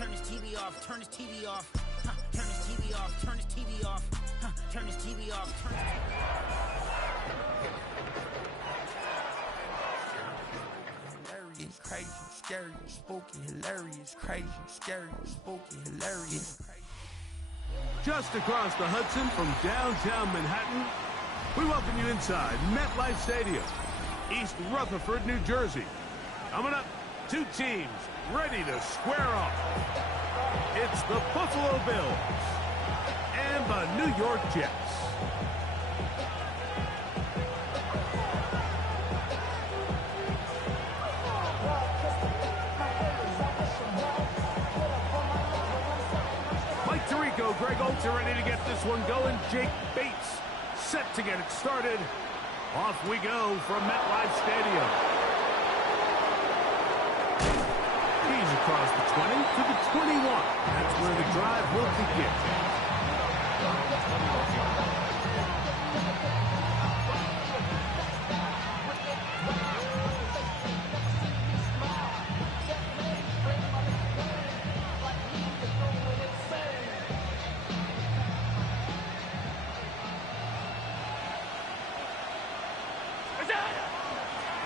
Turn his TV off, turn his TV off. Turn his TV off, turn his TV off. Turn his TV off, turn his TV off. Hilarious, crazy, scary, spooky, hilarious, crazy, scary, spooky, hilarious, crazy. Just across the Hudson from downtown Manhattan, we welcome you inside MetLife Stadium, East Rutherford, New Jersey. Coming up, two teams ready to square off. It's the Buffalo Bills and the New York Jets. Mike Tirico, Greg Olsen ready to get this one going. Jake Bates set to get it started. Off we go from MetLife Stadium. He's across the 20 to the 21. That's where the drive will begin.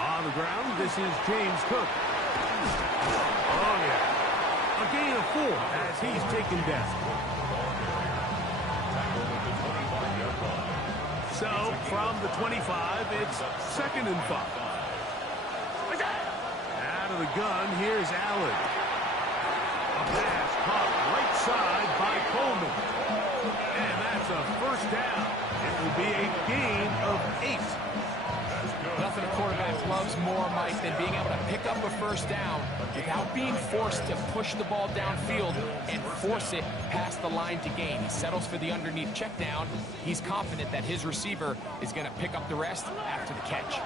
On the ground, this is James Cook. Oh, yeah. A gain of 4 as he's taken down. So, from the 25, it's 2nd and 5. Out of the gun, here's Allen. A pass caught right side by Coleman. And that's a first down. It will be a gain of 8. Nothing a quarterback loves more, Mike, than being able to pick up a first down without being forced to push the ball downfield and force it past the line to gain. He settles for the underneath check down. He's confident that his receiver is going to pick up the rest after the catch.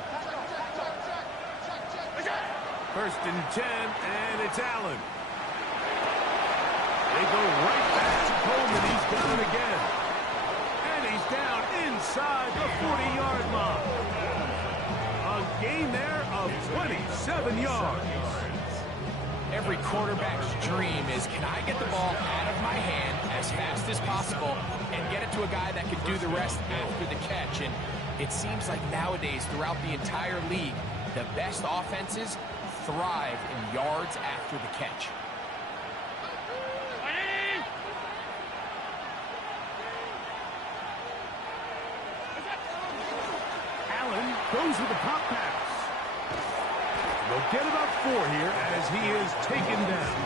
1st and 10, and it's Allen. They go right back to Coleman. He's done it again. And he's down inside the 40-yard line. A gain there of 27 yards. Every quarterback's dream is, can I get the ball out of my hand as fast as possible and get it to a guy that can do the rest after the catch? And it seems like nowadays, throughout the entire league, the best offenses thrive in yards after the catch. Allen goes with a pop pass. They'll get about 4 here as he is taken down.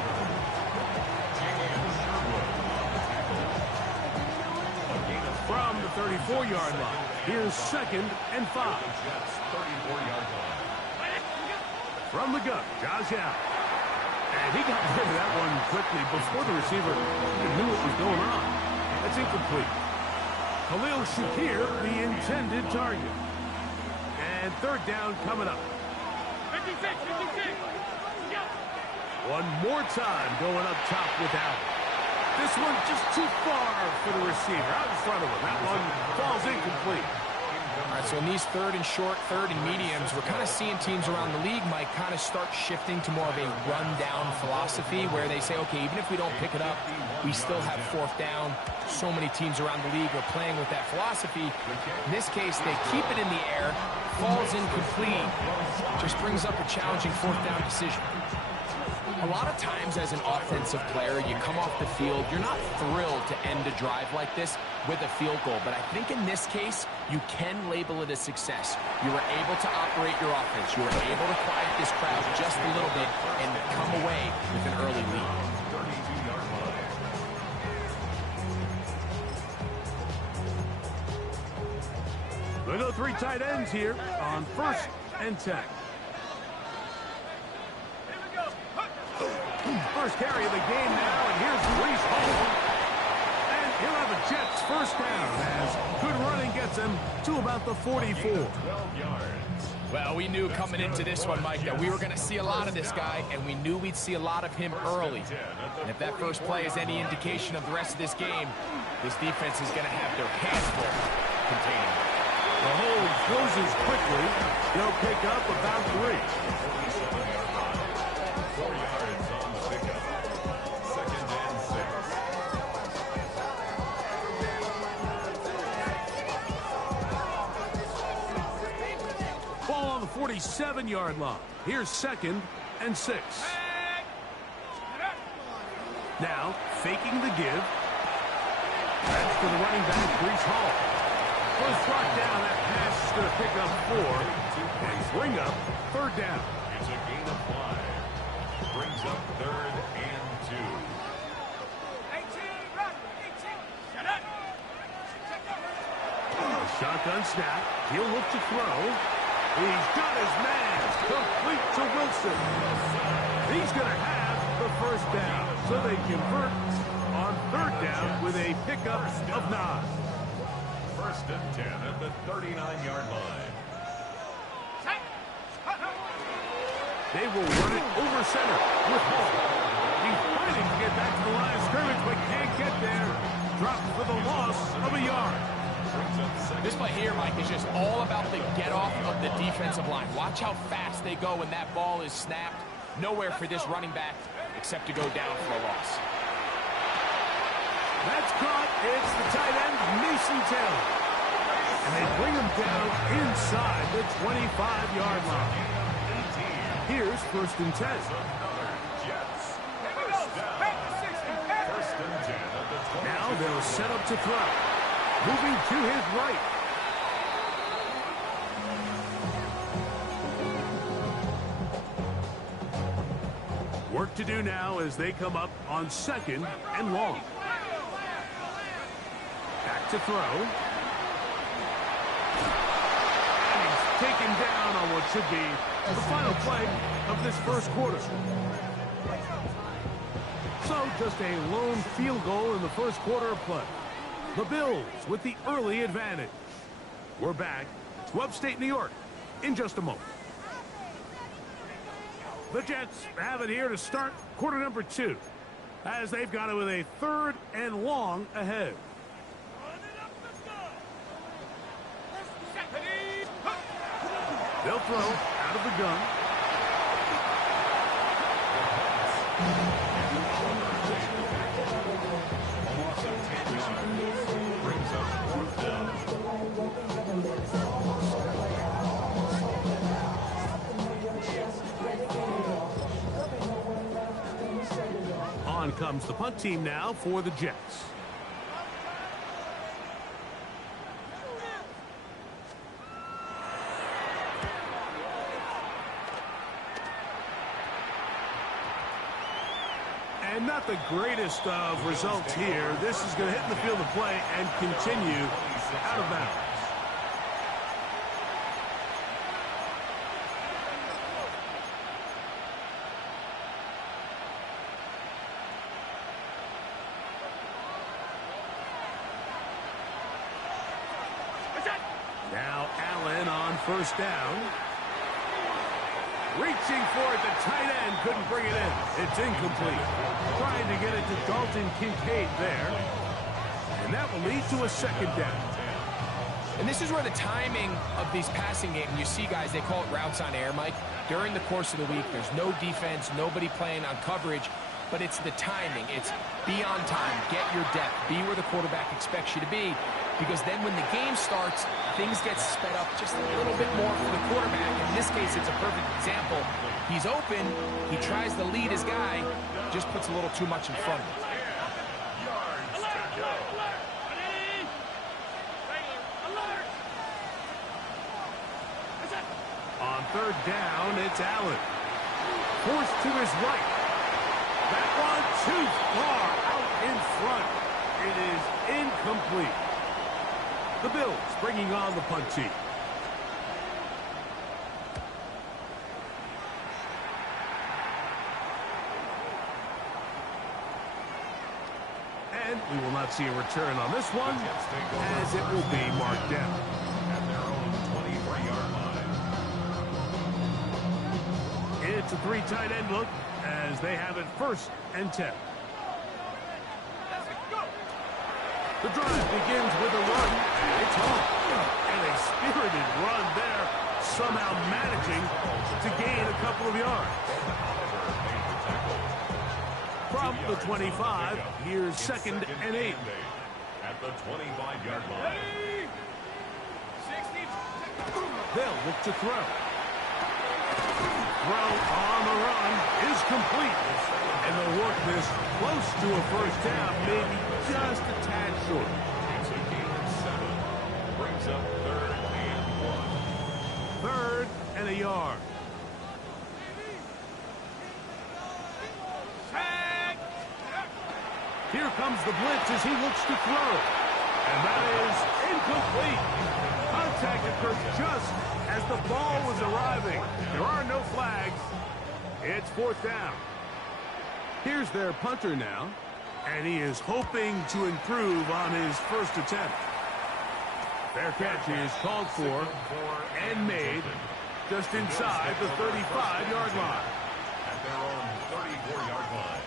From the 34-yard line, here's 2nd and 5. From the gun, Josh Allen. And he got rid of that one quickly before the receiver knew what was going on. That's incomplete. Khalil Shakir, the intended target. And 3rd down coming up. 56. One more time going up top with Allen. This one just too far for the receiver. Out in front of him. That one falls incomplete. All right, so in these 3rd and short, 3rd and mediums, we're kind of seeing teams around the league, Mike, kind of start shifting to more of a run-down philosophy where they say, okay, even if we don't pick it up, we still have 4th down. So many teams around the league are playing with that philosophy. In this case, they keep it in the air, falls incomplete, just brings up a challenging 4th down decision. A lot of times as an offensive player, you come off the field, you're not thrilled to end a drive like this with a field goal. But I think in this case, you can label it a success. You were able to operate your offense. You were able to quiet this crowd just a little bit and come away with an early lead. We'll go 3 tight ends here on 1st and 10. First carry of the game now, and here's Reese Hall. And he'll have a Jets first down as good running gets him to about the 44. 12 yards. Well, we knew coming into this one, Mike, that we were going to see a lot of this guy, and we knew we'd see a lot of him early. And if that first play is any indication of the rest of this game, this defense is going to have their hands full containing him. The hole closes quickly. They'll pick up about 3. 4 yards on the pickup. 2nd 37-yard line. Here's 2nd and 6. Now, faking the give. That's to the running back, Breece Hall. First brought down, that pass is going to pick up 4 and bring up 3rd down. It's a gain of 5. Brings up 3rd and 2. 18, run! 18! Shut up! Shotgun snap. He'll look to throw. He's got his man. Complete to Wilson. He's going to have the first down. So they convert on 3rd down with a pickup of 9. 1st and 10 at the 39-yard line. They will run it over center with Hall. He's fighting to get back to the line of scrimmage, but can't get there. Dropped for the loss of a yard. This play here, Mike, is just all about the get-off of the defensive line. Watch how fast they go when that ball is snapped. Nowhere for this running back except to go down for a loss. That's caught. It's the tight end, Mason Taylor. And they bring him down inside the 25-yard line. Here's 1st and 10. Now they'll set up to throw. Moving to his right. Work to do now as they come up on 2nd and long. Back to throw. And he's taken down on what should be the final play of this first quarter. So just a lone field goal in the first quarter of play. The Bills with the early advantage. We're back to upstate New York in just a moment. The Jets have it here to start quarter number 2 as they've got it with a 3rd and long ahead. They'll throw out of the gun. Brings up 4th down. On comes the punt team now for the Jets. And not the greatest of results here. This is going to hit in the field of play and continue out of bounds. Now Allen on 1st down. Reaching for it, the tight end couldn't bring it in. It's incomplete. Trying to get it to Dalton Kincaid there. And that will lead to a 2nd down. And this is where the timing of these passing games, you see guys, they call it routes on air, Mike. During the course of the week, there's no defense, nobody playing on coverage, but it's the timing. It's be on time, get your depth, be where the quarterback expects you to be, because then when the game starts, things get sped up just a little bit more for the quarterback. In this case, it's a perfect example. He's open, he tries to lead his guy, just puts a little too much in front of him. On 3rd down, it's Allen. Forced to his right. That one too far out in front. It is incomplete. The Bills bringing on the punt team. And we will not see a return on this one, as it will be marked down. At their own 23-yard line. It's a 3 tight end look as they have it 1st and 10. The drive begins with a run. It's home. And a spirited run there, somehow managing to gain a couple of yards. From the 25, here's 2nd and 8. At the 25-yard line. They'll look to throw. throw on the run is complete. And they'll work this close to a first down, maybe just a tad short. It's a gain of 7. Brings up 3rd and 1. 3rd and a yard. Here comes the blitz as he looks to throw. And that is incomplete. Contact occurred just as the ball was arriving. There are no flags. It's 4th down. Here's their punter now. And he is hoping to improve on his first attempt. Fair catch is called for and made just inside the 35-yard line. At their own 34-yard line.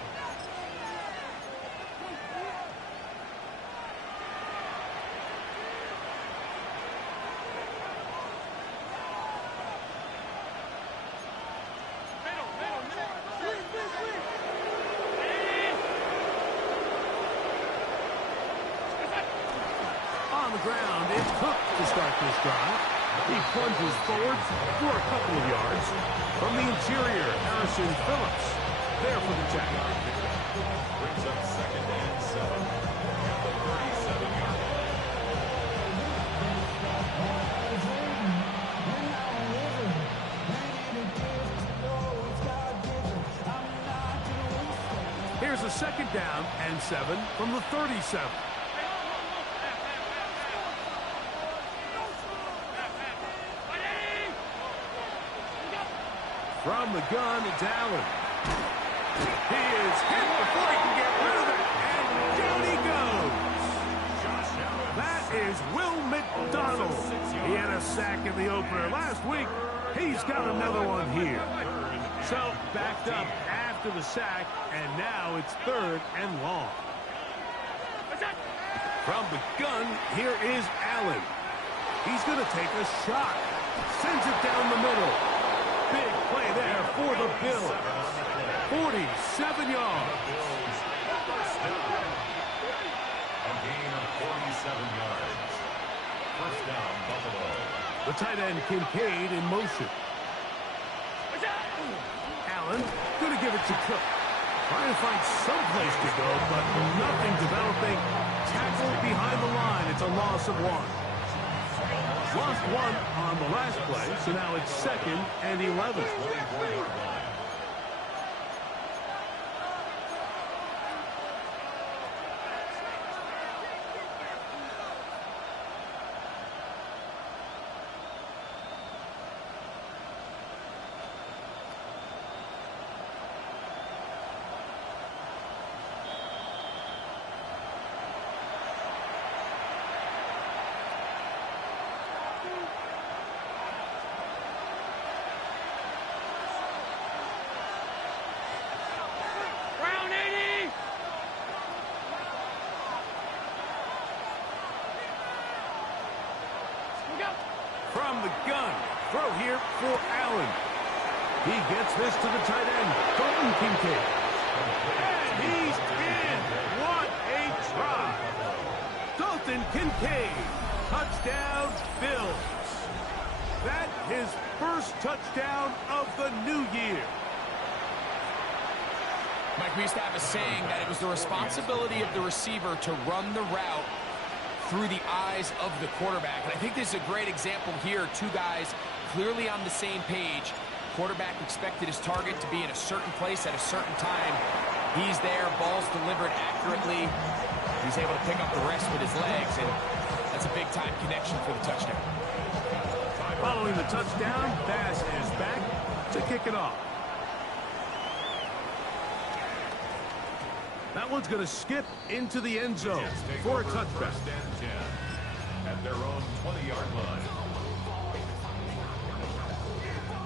On the ground, it's Cook to start this drive. He plunges forward for a couple of yards. From the interior, Harrison Phillips there for the tackle. Brings up 2nd and 7. At the 37-yard line. Here's a 2nd down and 7 from the 37. From the gun, it's Allen. He is hit before he can get rid of it, and down he goes. That is Will McDonald. He had a sack in the opener last week. He's got another one here. So backed up after the sack, and now it's 3rd and long. From the gun, here is Allen. He's going to take a shot. Sends it down the middle. Big play there for the Bills. 47 yards. A gain of 47 yards. First down, Buffalo. The tight end Kincaid in motion. Allen going to give it to Cook. Trying to find some place to go, but nothing developing. Tackled behind the line. It's a loss of 1. Lost 1 on the last play, so now it's 2nd and 11. 24-yard line. From the gun, throw here for Allen. He gets this to the tight end, Dalton Kincaid. And he's in. What a try. Dalton Kincaid, touchdown Bills. That's his first touchdown of the new year. Mike, we used to have a saying that it was the responsibility of the receiver to run the route through the eyes of the quarterback. And I think this is a great example here. Two guys clearly on the same page. Quarterback expected his target to be in a certain place at a certain time. He's there, ball's delivered accurately. He's able to pick up the rest with his legs, and that's a big-time connection for the touchdown. Following the touchdown, pass is back to kick it off. That one's going to skip into the end zone for a touchback. 1st and 10 at their own 20-yard line.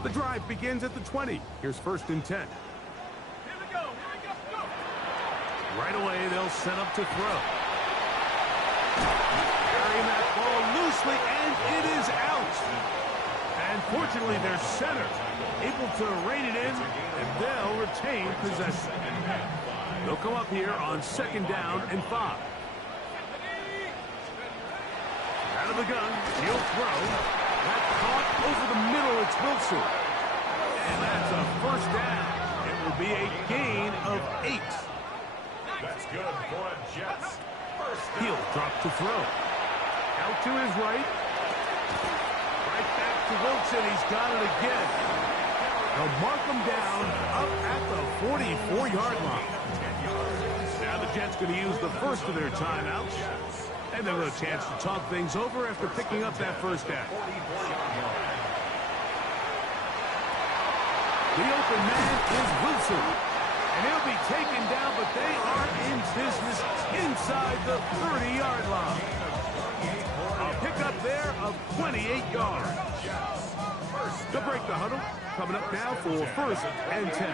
The drive begins at the 20. Here's 1st and 10. Here we go. Go. Right away, they'll set up to throw. Carrying that ball loosely, and it is out. And fortunately, their center able to rein it in, and they'll retain possession. They'll come up here on 2nd down and 5. Out of the gun, he'll throw. That caught over the middle, it's Wilson. And that's a first down. It will be a gain of 8. That's good for a Jets. First down. He'll drop to throw. Out to his right. Right back to Wilson. He's got it again. They'll mark him down up at the 44-yard line. Now the Jets going to use the first of their timeouts. And they'll have a chance to talk things over after picking up that first down. The open man is Wilson. And he'll be taken down, but they are in business inside the 30-yard line. A pickup there of 28 yards. They'll break the huddle. Coming up now for first and 10.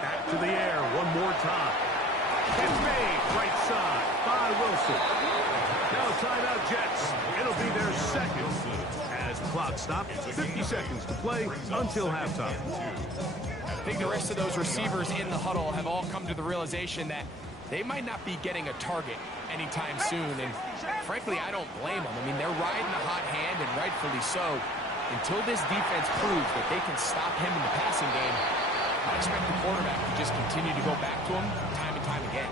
Back to the air one more time. It's made right side by Wilson. Now timeout Jets. It'll be their second as clock stops. 50 seconds to play until halftime. I think the rest of those receivers in the huddle have all come to the realization that they might not be getting a target anytime soon. And frankly, I don't blame them. I mean, they're riding a hot hand, and rightfully so. Until this defense proves that they can stop him in the passing game, I expect the quarterback to just continue to go back to him time and time again.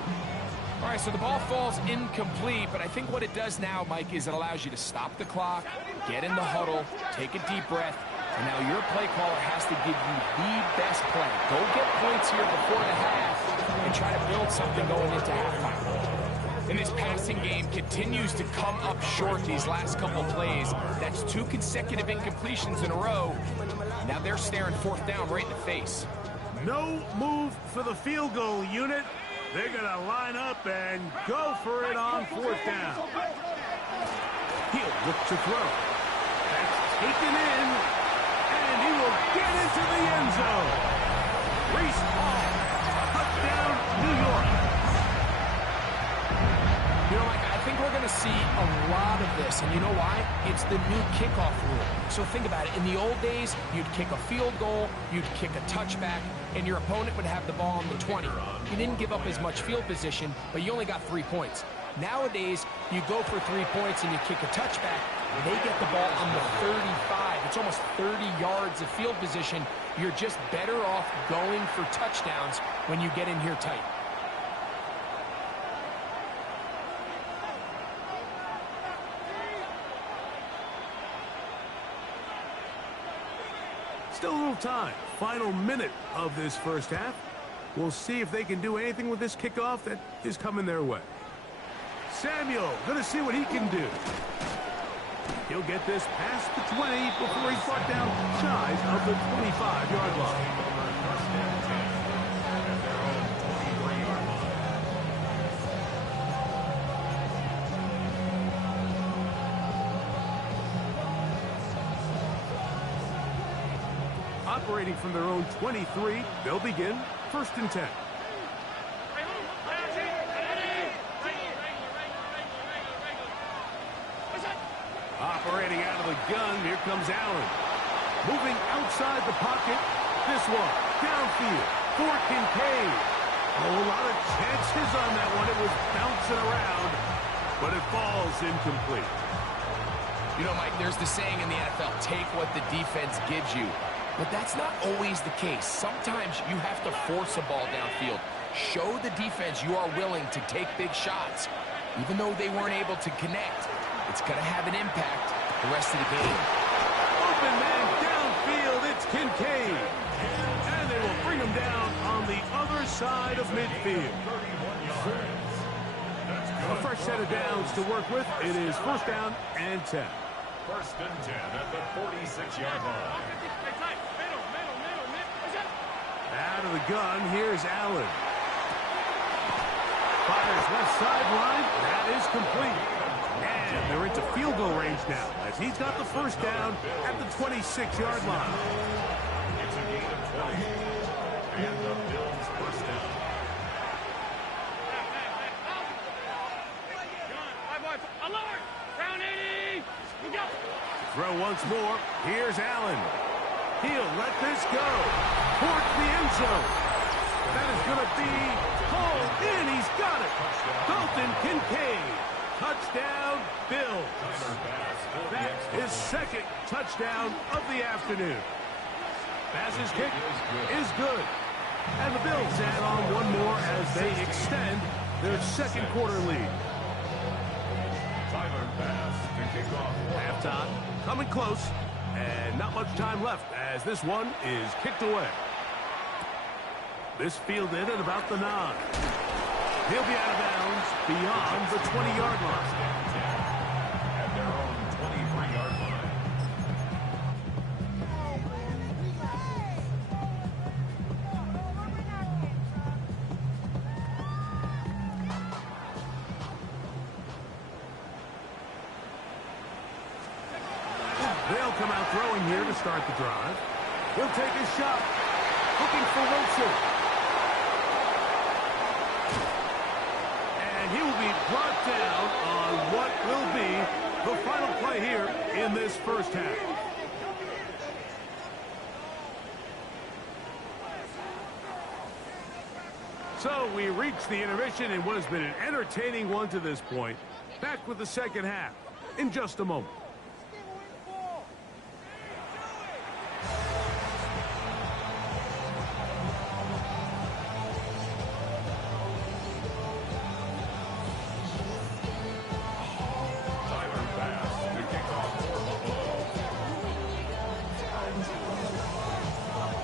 All right, so the ball falls incomplete, but I think what it does now, Mike, is it allows you to stop the clock, get in the huddle, take a deep breath, and now your play caller has to give you the best play. Go get points here before the half and try to build something going into halftime. And this passing game continues to come up short these last couple plays. That's 2 consecutive incompletions in a row. Now they're staring fourth down right in the face. No move for the field goal unit. They're going to line up and go for it on fourth down. He'll look to throw. That's taken in, and he will get into the end zone. Breece Hall, touchdown, New York. You know, Mike, I think we're going to see a lot of this, and you know why? It's the new kickoff rule. So think about it. In the old days, you'd kick a field goal, you'd kick a touchback, and your opponent would have the ball on the 20. You didn't give up as much field position, but you only got 3 points. Nowadays, you go for 3 points and you kick a touchback, they get the ball on the 35. It's almost 30 yards of field position. You're just better off going for touchdowns when you get in here tight. Still a little time. Final minute of this first half. We'll see if they can do anything with this kickoff that is coming their way. Samuel, going to see what he can do. He'll get this past the 20 before he's brought down shy of the 25-yard line. Operating from their own 23, they'll begin first and 10. Operating out of the gun, here comes Allen. Moving outside the pocket, this one, downfield, for Kincaid. A lot of chances on that one. It was bouncing around, but it falls incomplete. You know, Mike, there's the saying in the NFL, take what the defense gives you. But that's not always the case. Sometimes you have to force a ball downfield. Show the defense you are willing to take big shots. Even though they weren't able to connect, it's going to have an impact the rest of the game. Open man downfield, it's Kincaid. And they will bring him down on the other side of midfield. A fresh set of downs to work with. It is first down and 10. First and 10 at the 46-yard line. Out of the gun, here's Allen. Fires left sideline. That is complete. And they're into field goal range now as he's got the first down at the 26-yard line. It's a gain of 20. And the Bills first down. Alert! Round 80! You go! Throw once more. Here's Allen. He'll let this go towards the end zone. That is going to be hauled in. He's got it. Dalton Kincaid Touchdown, Bills. That is second touchdown of the afternoon. Pass's kick is good. And the Bills add on one more as they extend their second quarter lead. Tyler Bass to kick off. Halftime coming close, and not much time left as this one is kicked away. This fielded at about the 9. He'll be out of bounds beyond the 20-yard line. At their own 23-yard line. They'll come out throwing here to start the drive. He'll take his shot. Looking for Wilson. And he will be brought down on what will be the final play here in this first half. So we reach the intermission in what has been an entertaining one to this point. Back with the second half in just a moment. Tyler Bass to kick off for Buffalo.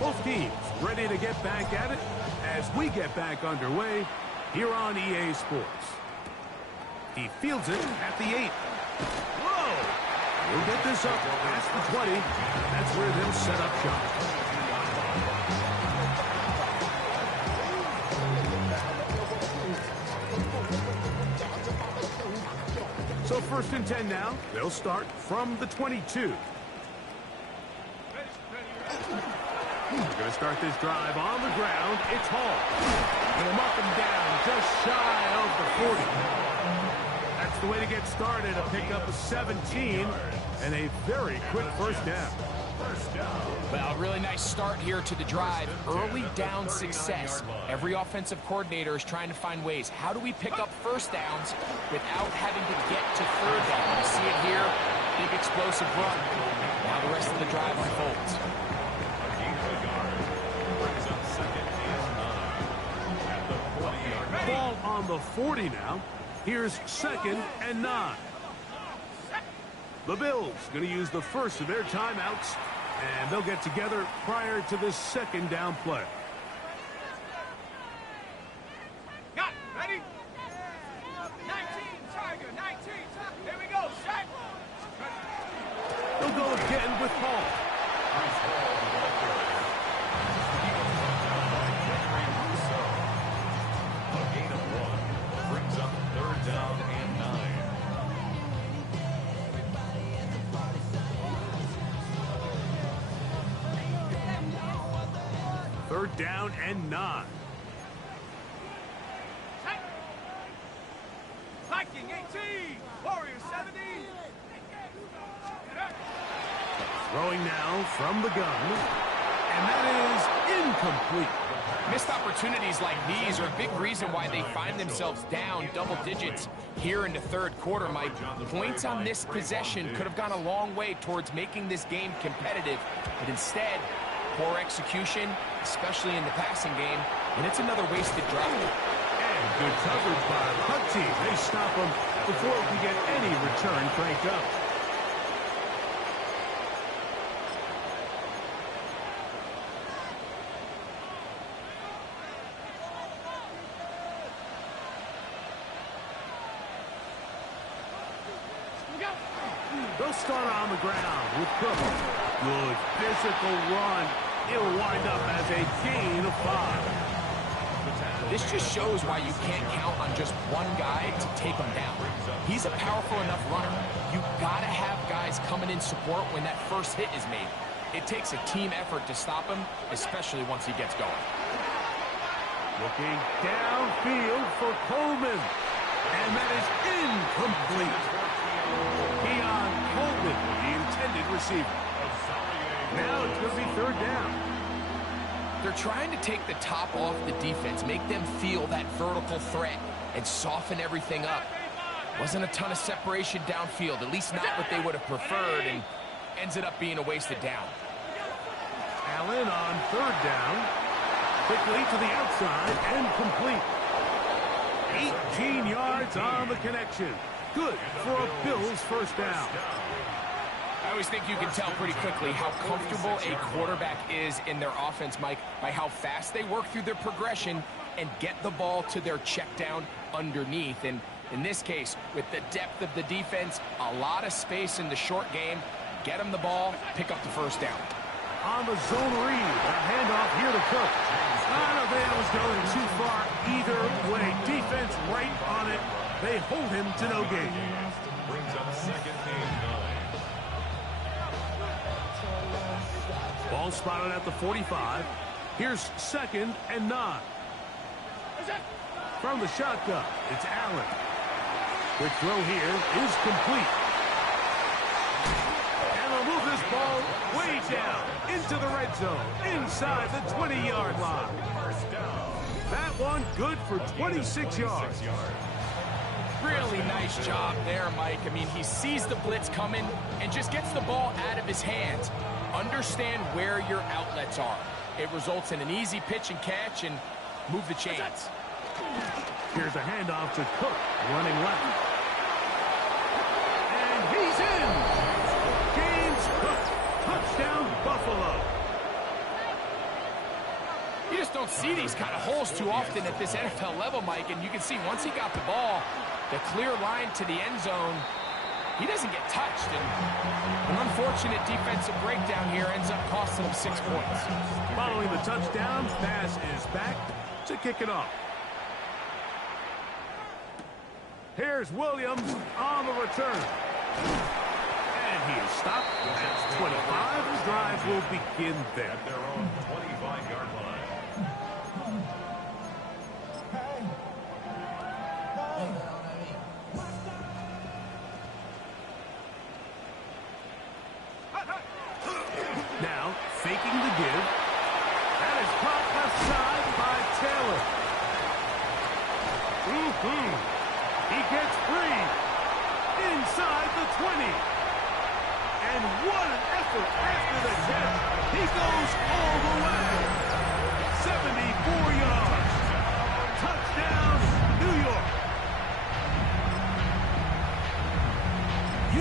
Both teams ready to get back at it as we get back underway here on EA Sports. He fields it at the 8. Whoa! He'll get this up past the 20. That's where they'll set up shop. So 1st and 10 now. They'll start from the 22. We're going to start this drive on the ground. It's Hall. And they'll knock him down just shy of the 40. That's the way to get started. A pickup of 17 and a very quick first down. Well, a really nice start here to the drive. Early down success. Every offensive coordinator is trying to find ways. How do we pick up first downs without having to get to third down? You see it here. Big explosive run. Now the rest of the drive unfolds. Ball on the 40 now. Here's 2nd and 9. The Bills going to use the first of their timeouts, and they'll get together prior to this second down play. Got it. Ready? 19, Tiger, 19. Here we go. Set. They'll go again with Hall. A gain of 1 brings up 3rd down and 9. Third down and 9. Viking 18. Warriors 70. Throwing now from the gun. And that is incomplete. Missed opportunities like these are a big reason why they find themselves down double digits here in the third quarter, Mike. Points on this possession could have gone a long way towards making this game competitive, but instead, poor execution, especially in the passing game, and it's another wasted drive. And good coverage by the Hunt team. They stop him before he can get any return cranked up. They'll start on the ground with Cook. Good physical run. It'll wind up as a gain of 5. This just shows why you can't count on just one guy to take him down. He's a powerful enough runner. You gotta have guys coming in support when that first hit is made. It takes a team effort to stop him, especially once he gets going. Looking downfield for Coleman. And that is incomplete. Keon Coleman, the intended receiver. Now it's going to be 3rd down. They're trying to take the top off the defense, make them feel that vertical threat, and soften everything up. Wasn't a ton of separation downfield, at least not what they would have preferred, and ends it up being a wasted down. Allen on third down. Quickly to the outside and complete. 18 yards on the connection. Good for a Bills first down. I always think you can tell pretty quickly how comfortable a quarterback is in their offense, Mike, by how fast they work through their progression and get the ball to their check down underneath. And in this case, with the depth of the defense, a lot of space in the short game, get them the ball, pick up the first down. On the zone read, a handoff here to Cook. I don't think that was going too far either way. Defense right on it. They hold him to no gain. Brings up second and 9. Ball spotted at the 45. Here's second and 9. From the shotgun, it's Allen. Quick throw here is complete. And they'll move this ball way down into the red zone, inside the 20-yard line. That one good for 26 yards. Really nice job there, Mike. I mean, he sees the blitz coming and just gets the ball out of his hands. Understand where your outlets are. It results in an easy pitch and catch and move the chains. Here's a handoff to Cook, running left. And he's in! James Cook, touchdown Buffalo. You just don't see these kind of holes too often at this NFL level, Mike, and you can see once he got the ball, the clear line to the end zone, he doesn't get touched, and an unfortunate defensive breakdown here ends up costing him 6 points. Following the touchdown, pass is back to kick it off. Here's Williams on the return. And he is stopped at 25. The drive will begin there. At their own 25-yard line. Now, faking the give. That is caught left side by Taylor. He gets free. Inside the 20. And what an effort after the catch. He goes all the way. 74 yards. Touchdown, New York.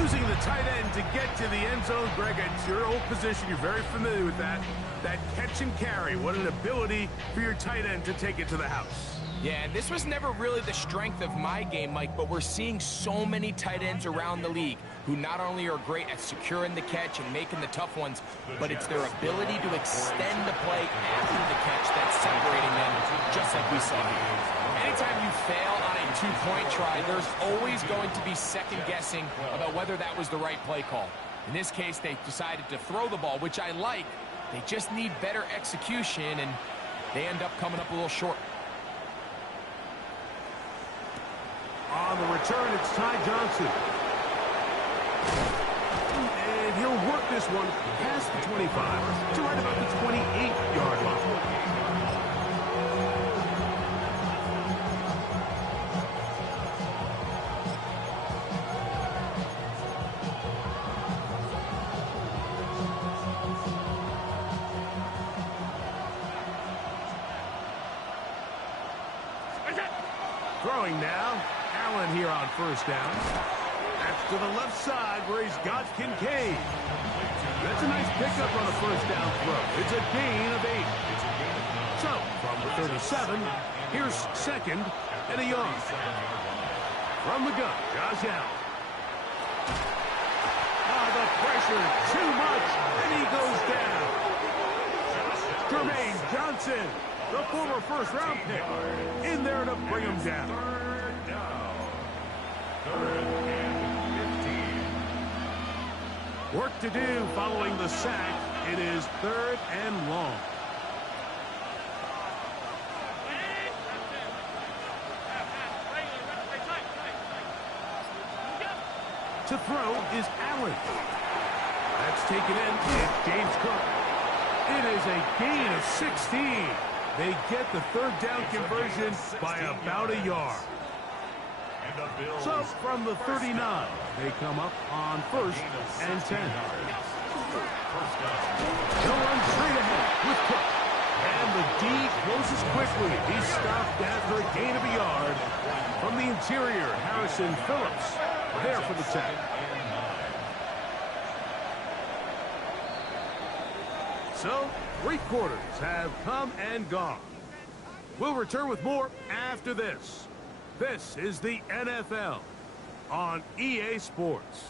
Using the tight end to get to the end zone, Greg, it's your old position. You're very familiar with that. That catch and carry. What an ability for your tight end to take it to the house. Yeah, and this was never really the strength of my game, Mike, but we're seeing so many tight ends around the league who not only are great at securing the catch and making the tough ones, but it's their ability to extend the play after the catch that's separating them, just like we saw here. Anytime you fail on a two-point try, there's always going to be second-guessing about whether that was the right play call. In this case, they decided to throw the ball, which I like. They just need better execution, and they end up coming up a little short. On the return, it's Ty Johnson. And he'll work this one past the 25 to right about the 28-yard line. Throwing now. Allen here on first down. That's to the left side where he's got Kincaid. That's a nice pickup on a first down throw. It's a gain of 8. So, from the 37, here's second and a yard. From the gun, Josh Allen. The pressure, too much, and he goes down. Jermaine Johnson, the former first-round pick, in there to bring him down. Third and 15. Work to do following the sack. It is third and long. To throw is Allen. That's taken in. It's James Cook. It is a gain of 16. They get the third down conversion by about a yard. So from the 39, they come up on 1st and 10. They'll run straight ahead with Cook. And the D closes quickly. He's stopped after a gain of a yard. From the interior, Harrison Phillips there for the tackle. So, 3 quarters have come and gone. We'll return with more after this. This is the NFL on EA Sports.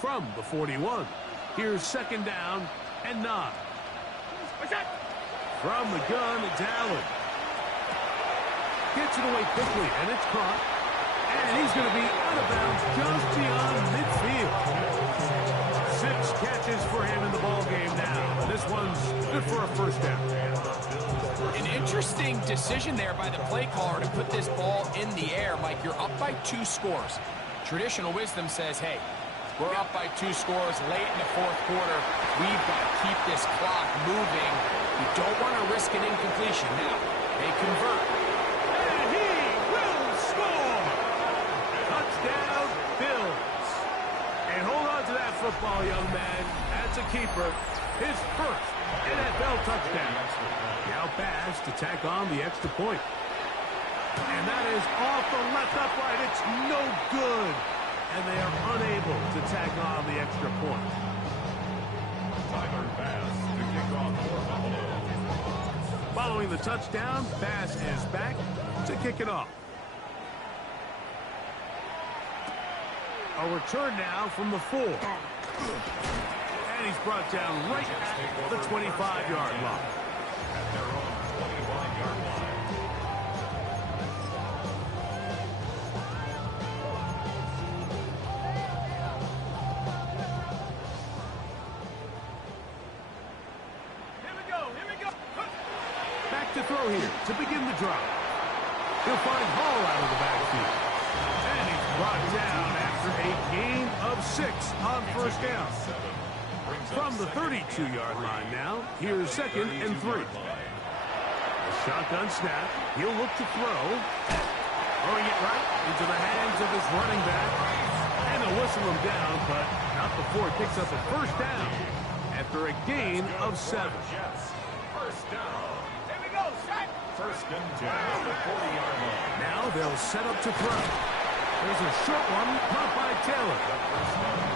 From the 41, here's 2nd down and 9. From the gun, it's Allen. Gets it away quickly, and it's caught. And he's going to be out of bounds just beyond midfield. 6 catches for him in the ballgame now. This one's good for a 1st down. An interesting decision there by the play caller to put this ball in the air. Mike, you're up by 2 scores. Traditional wisdom says, hey, we're up by 2 scores late in the 4th quarter. We've got to keep this clock moving. We don't want to risk an incompletion. Now, they convert. And he will score! Touchdown, Bills. And hold on to that football, young man. That's a keeper. His 1st NFL touchdown. Now Bass to tack on the extra point. And that is off the left upright. It's no good. And they are unable to tack on the extra point. Tyler Bass to kick off for Buffalo. Following the touchdown, Bass is back to kick it off. A return now from the 4. And he's brought down right at the 25-yard line. At their own 25-yard line. To throw here to begin the drive. He'll find Hall out of the backfield. And he's brought down after a gain of 6 on 1st down. From the 32-yard line now, here's 2nd and 3. A shotgun snap. He'll look to throw. Throwing it right into the hands of his running back. And they'll whistle him down, but not before it picks up a 1st down after a gain of 7. Jets, 1st down. 1st and 10 at the 40-yard line. Now they'll set up to throw. There's a short one caught by Taylor.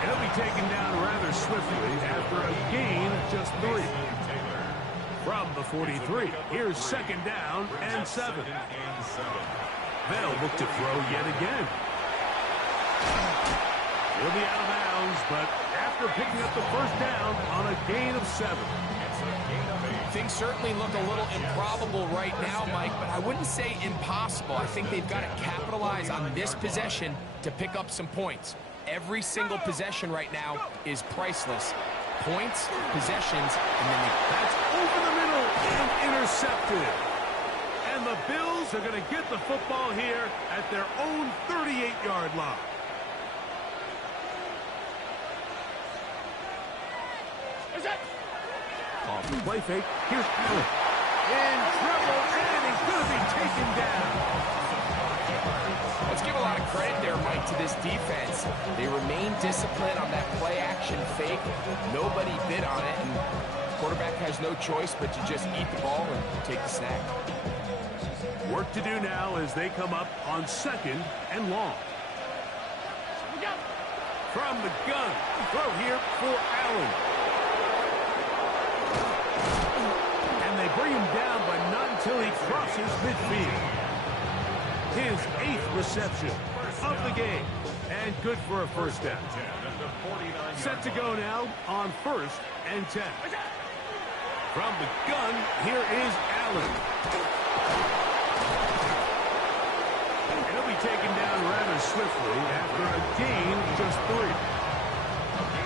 He'll be taken down rather swiftly after a gain of just 3. From the 43, here's 2nd down and 7. They'll look to throw yet again. He'll be out of bounds, but after picking up the 1st down on a gain of 7. Things certainly look a little improbable right now, Mike, but I wouldn't say impossible. I think they've got to capitalize on this possession to pick up some points. Every single possession right now is priceless. Points, possessions, and then that's over the middle and intercepted. And the Bills are going to get the football here at their own 38-yard line. Off the play fake. Here's Allen. In trouble, and he's going to be taken down. Let's give a lot of credit there, Mike, to this defense. They remain disciplined on that play-action fake. Nobody bid on it, and the quarterback has no choice but to just eat the ball and take the snap. Work to do now as they come up on 2nd and long. From the gun, throw here for Allen. And they bring him down, but not until he crosses midfield. His 8th reception of the game, and good for a 1st down. Set to go now on 1st and 10. From the gun, here is Allen. And he'll be taken down rather swiftly after a gain of just 3.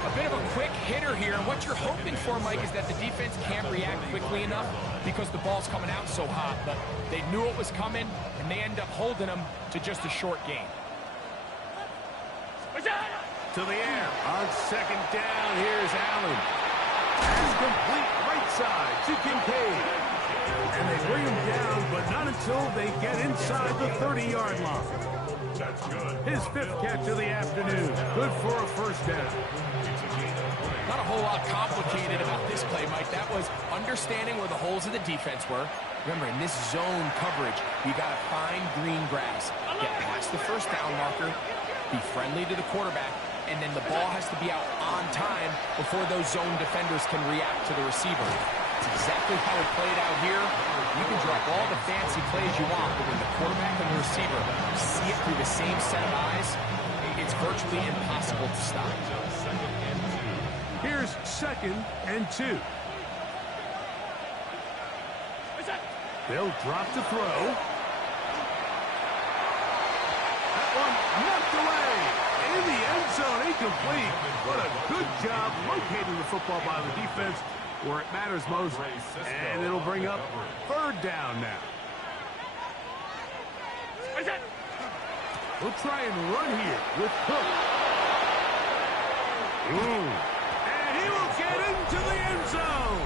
A A bit of a quick hitter here, and what you're hoping for, Mike, is that the defense can't react quickly enough because the ball's coming out so hot. But they knew it was coming, and they end up holding them to just a short gain. To the air. On second down, here's Allen. Pass complete right side to Kincaid. And they bring him down, but not until they get inside the 30-yard line. That's good. His 5th catch of the afternoon. Good for a first down. Not a whole lot complicated about this play, Mike. That was understanding where the holes of the defense were. Remember, in this zone coverage, you got to find green grass. Get past the first down marker, be friendly to the quarterback, and then the ball has to be out on time before those zone defenders can react to the receiver. It's exactly how it played out here. You can drop all the fancy plays you want, but when the quarterback and the receiver see it through the same set of eyes, it's virtually impossible to stop. Here's 2nd and 2. They'll drop to throw. That one knocked away. In the end zone, incomplete. What a good job locating the football by the defense where it matters most. And it'll bring up 3rd down now. We'll try and run here with Cook. And he will get into the end zone.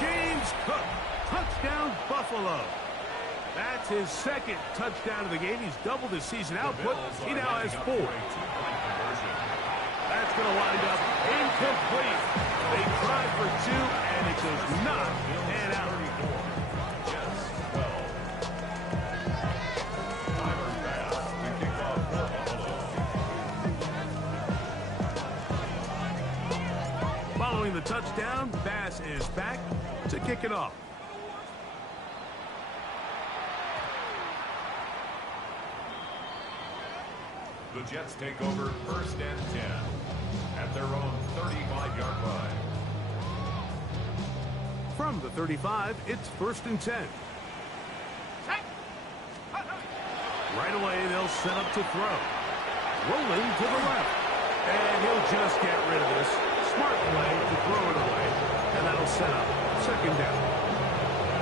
James Cook, touchdown Buffalo. That's his 2nd touchdown of the game. He's doubled his season output. He now has 4. That's going to wind up incomplete. They tried for 2, and it does not pan out. Following the touchdown, Bass is back to kick it off. The Jets take over 1st and 10 at their own 35-yard line. From the 35, it's 1st and 10. Right away, they'll set up to throw. Rolling to the left. And he'll just get rid of this. Smart play to throw it away. And that'll set up 2nd down.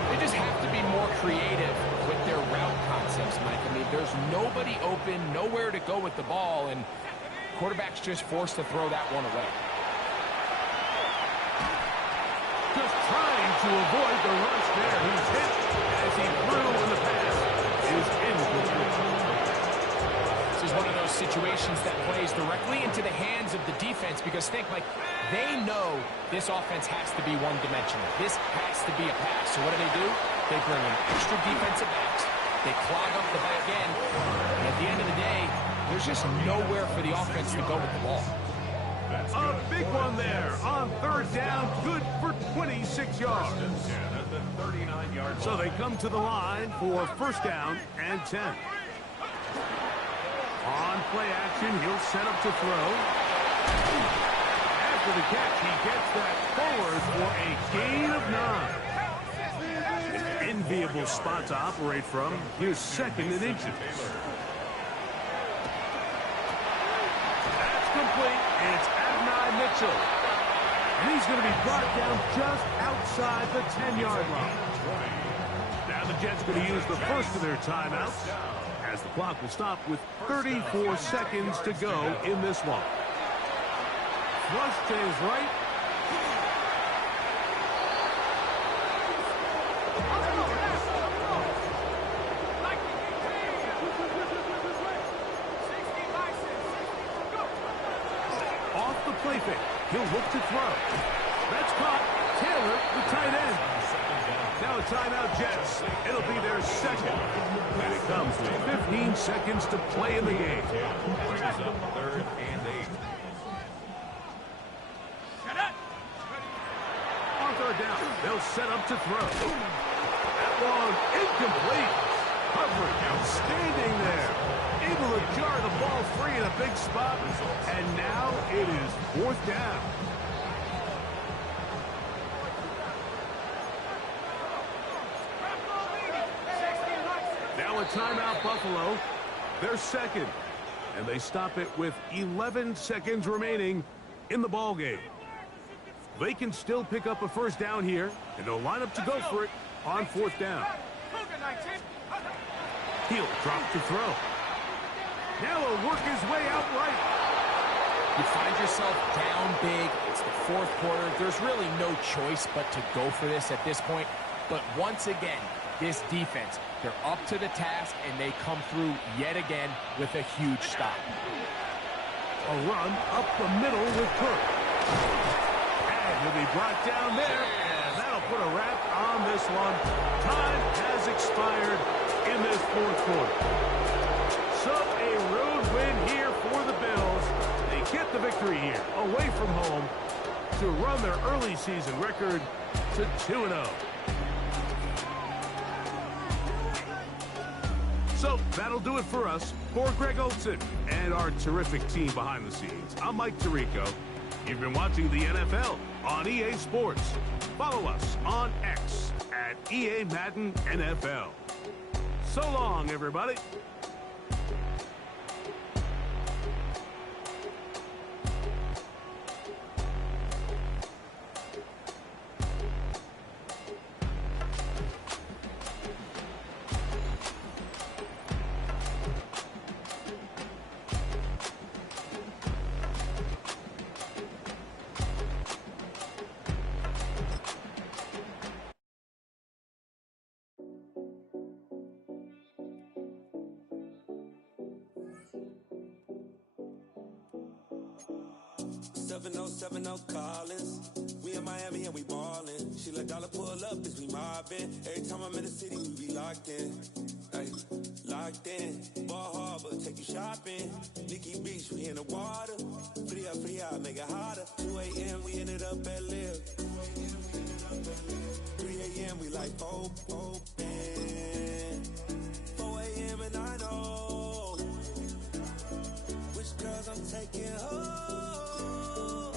They just have to be more creative with their route concepts, Mike. I mean, there's nobody open, nowhere to go with the ball, and quarterback's just forced to throw that one away. Just trying to avoid the rush there. He's hit as he threw, and the pass is incomplete. This is one of those situations that plays directly into the hands of the defense because think, like, they know this offense has to be one-dimensional. This has to be a pass. So what do? They bring in extra defensive backs. They clog up the back end. And at the end of the day, there's just nowhere for the offense to go with the ball. A big one there on 3rd down, good for 26 yards. At the 39-yard line. So they come to the line for 1st down and 10. On play action, he'll set up to throw. After the catch, he gets that forward for a gain of 9. An enviable spot to operate from. Here's 2nd and inches. That's complete, and it's Adonai Mitchell. And he's going to be brought down just outside the 10-yard line. Now the Jets going to use the first of their timeouts, as the clock will stop with 34 seconds to go in this one. Flush to his right. Off the play fake. He'll look to throw. That's caught. Taylor, the tight end. Now a timeout, Jets. It'll be their 2nd. And it comes with 15 seconds to play in the game. Brings up 3rd and 8. On 3rd down, they'll set up to throw. That one incomplete. Coverage outstanding there. Able to jar the ball free in a big spot. And now it is 4th down. Now a timeout, Buffalo. They're 2nd. And they stop it with 11 seconds remaining in the ballgame. They can still pick up a first down here, and they'll line up to go for it on fourth down. He'll drop to throw. Now he'll work his way out right. You find yourself down big. It's the fourth quarter. There's really no choice but to go for this at this point. But once again, this defense, they're up to the task, and they come through yet again with a huge stop. A run up the middle with Cook. And he'll be brought down there, and that'll put a wrap on this one. Time has expired in this fourth quarter. So a road win here for the Bills. They get the victory here, away from home, to run their early season record to 2-0. So that'll do it for us. For Greg Olsen and our terrific team behind the scenes, I'm Mike Tirico. You've been watching the NFL on EA Sports. Follow us on X at EA Madden NFL. So long, everybody. Collins. We in Miami and we ballin'. She let dollar pull up as we mobbin'. Every time I'm in the city, we be locked in. Ay, locked in. Ball Harbor, take you shopping. Nikki Beach, we in the water. Free up, make it hotter. 2 a.m. we ended up at Live. 3 a.m. we like open. 4 a.m. and I know which girls I'm taking home.